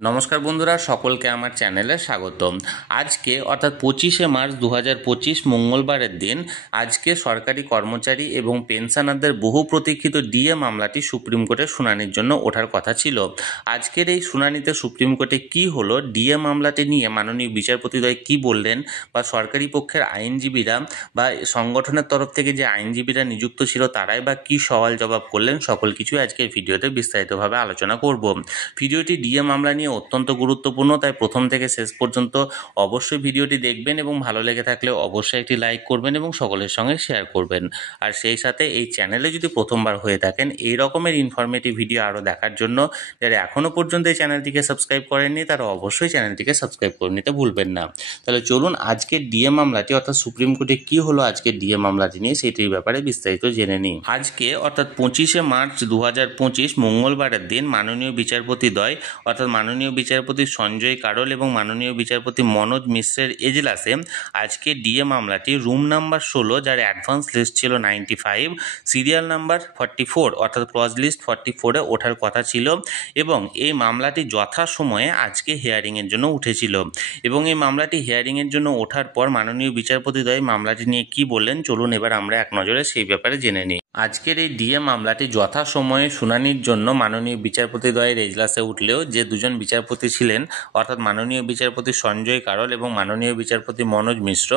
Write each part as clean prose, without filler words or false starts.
নমস্কার বন্ধুরা, সকলকে আমার চ্যানেলে স্বাগতম। আজকে অর্থাৎ 25শে মার্চ 2025 মঙ্গলবারের দিন আজকে সরকারি কর্মচারী এবং পেনশনারদের বহু প্রতীক্ষিত ডিএ মামলাটি সুপ্রিম কোর্টে শুনানির জন্য ওঠার কথা ছিল। আজকের এই শুনানিতে সুপ্রিম কোর্টে কি হলো, ডিএ মামলাটি নিয়ে মাননীয় বিচারপতিদ্বয় কি বললেন, বা সরকারি পক্ষের আইনজীবীরা বা সংগঠনের তরফ থেকে যে আইনজীবীরা নিযুক্ত ছিল তারাই বা কি সওয়াল জবাব করলেন, সকল কিছু আজকের ভিডিওতে বিস্তারিতভাবে আলোচনা করব। ভিডিওটি ডিএ মামলা নিয়ে অত্যন্ত গুরুত্বপূর্ণ, তাই প্রথম থেকে শেষ পর্যন্ত অবশ্যই ভিডিওটি দেখবেন এবং ভালো লেগে থাকলে অবশ্যই একটি লাইক করবেন এবং সকলের সঙ্গে শেয়ার করবেন। আর সেই সাথে এই চ্যানেলে যদি প্রথমবার হয়ে থাকেন এই রকমের ইনফরমেটিভ ভিডিও আরও দেখার জন্য যারা এখনও পর্যন্ত এই চ্যানেলটিকে সাবস্ক্রাইব করেননি তারা অবশ্যই চ্যানেলটিকে সাবস্ক্রাইব করে নিতে ভুলবেন না। তাহলে চলুন আজকের ডিএ মামলাটি অর্থাৎ সুপ্রিম কোর্টে কি হলো আজকের ডিএ মামলাটি নিয়ে সেটির ব্যাপারে বিস্তারিত জেনে নিই। আজকে অর্থাৎ 25শে মার্চ 2025 মঙ্গলবারের দিন মাননীয় বিচারপতিদ্বয় অর্থাৎ মাননীয় বিচারপতি সঞ্জয় কারোল এবং মাননীয় বিচারপতি মনোজ মিশ্রের এজলাসে আজকে ডিএ মামলাটি রুম নাম্বার 16, যার অ্যাডভান্স লিস্ট ছিল 95, সিরিয়াল নাম্বার 44 অর্থাৎ ক্লজ লিস্ট 44-এ ওঠার কথা ছিল এবং এই মামলাটি যথাসময়ে আজকে হিয়ারিংয়ের জন্য উঠেছিল। এবং এই মামলাটি হিয়ারিংয়ের জন্য ওঠার পর মাননীয় বিচারপতিদ্বয় মামলাটি নিয়ে কি বললেন, চলুন এবার আমরা এক নজরে সেই ব্যাপারে জেনে নিই। আজকের এই ডিএ মামলাটি যথাসময়ে শুনানির জন্য মাননীয় বিচারপতিদ্বয়ের এজলাসে উঠলেও যে দুজন বিচারপতি ছিলেন অর্থাৎ মাননীয় বিচারপতি সঞ্জয় কারোল এবং মাননীয় বিচারপতি মনোজ মিশ্র,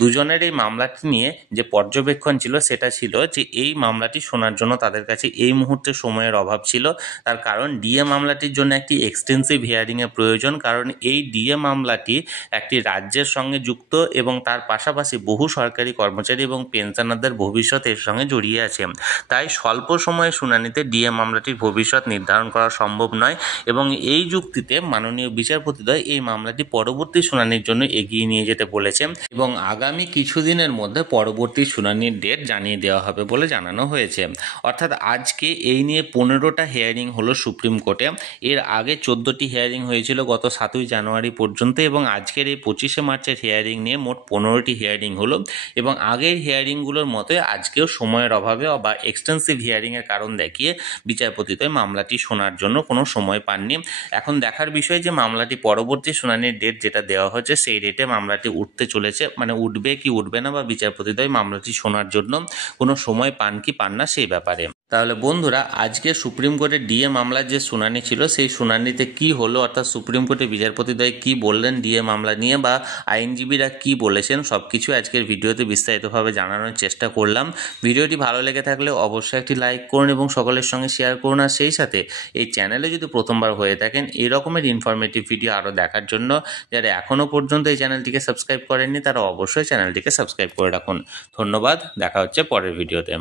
দুজনের এই মামলাটি নিয়ে যে পর্যবেক্ষণ ছিল সেটা ছিল যে এই মামলাটি শোনার জন্য তাদের কাছে এই মুহূর্তে সময়ের অভাব ছিল। তার কারণ ডিএ মামলাটির জন্য একটি এক্সটেন্সিভ হিয়ারিংয়ের প্রয়োজন, কারণ এই ডিএ মামলাটি একটি রাজ্যের সঙ্গে যুক্ত এবং তার পাশাপাশি বহু সরকারি কর্মচারী এবং পেনশনারদের ভবিষ্যৎ এর সঙ্গে জড়িয়ে আছে। তাই স্বল্প সময়ে শুনানিতে ডিএ মামলাটির ভবিষ্যৎ নির্ধারণ করা সম্ভব নয় এবং এই যুক্তিতে মাননীয় বিচারপতিদ্বয় এই মামলাটি পরবর্তী শুনানির জন্য এগিয়ে নিয়ে যেতে বলেছেন এবং আগামী কিছুদিনের মধ্যে পরবর্তী শুনানির ডেট জানিয়ে দেওয়া হবে বলে জানানো হয়েছে। অর্থাৎ আজকে এই নিয়ে 15টা হিয়ারিং হলো সুপ্রিম কোর্টে। এর আগে 14টি হিয়ারিং হয়েছিল গত 7ই জানুয়ারি পর্যন্ত এবং আজকের এই 25শে মার্চের হিয়ারিং নিয়ে মোট 15টি হিয়ারিং হলো এবং আগের হিয়ারিংগুলোর মতোই আজকেও সময়ের অভাবে বা এক্সটেন্সিভ হিয়ারিংয়ের কারণ দেখিয়ে বিচারপতিদ্বয় মামলাটি শোনার জন্য কোনো সময় পাননি। এখন দেখার বিষয় যে মামলাটি পরবর্তী শুনানির ডেট যেটা দেওয়া হচ্ছে সেই ডেটে মামলাটি উঠতে চলেছে, মানে উঠবে কি উঠবে না বা বিচারপতিদ্বয় মামলাটি শোনার জন্য কোনো সময় পান কি পান না সেই ব্যাপারে। তাহলে বন্ধুরা, আজকে সুপ্রিম কোর্টের ডিএ মামলার যে শুনানি ছিল সেই শুনানিতে কি হলো অর্থাৎ সুপ্রিম কোর্টের বিচারপতিদ্বয় কি বললেন ডিএ মামলা নিয়ে বা আইনজীবীরা কি বলেছেন সবকিছু আজকের ভিডিওতে বিস্তারিতভাবে জানানোর চেষ্টা করলাম। ভিডিওটি ভালো লেগে থাকলে অবশ্যই একটি লাইক করুন এবং সকলের সঙ্গে শেয়ার করুন। আর সেই সাথে এই চ্যানেলে যদি প্রথমবার হয়ে থাকেন এই রকমের ইনফরমেটিভ ভিডিও আরও দেখার জন্য যারা এখনও পর্যন্ত এই চ্যানেলটিকে সাবস্ক্রাইব করেননি তারা অবশ্যই চ্যানেলটিকে সাবস্ক্রাইব করে রাখুন। ধন্যবাদ, দেখা হচ্ছে পরের ভিডিওতে।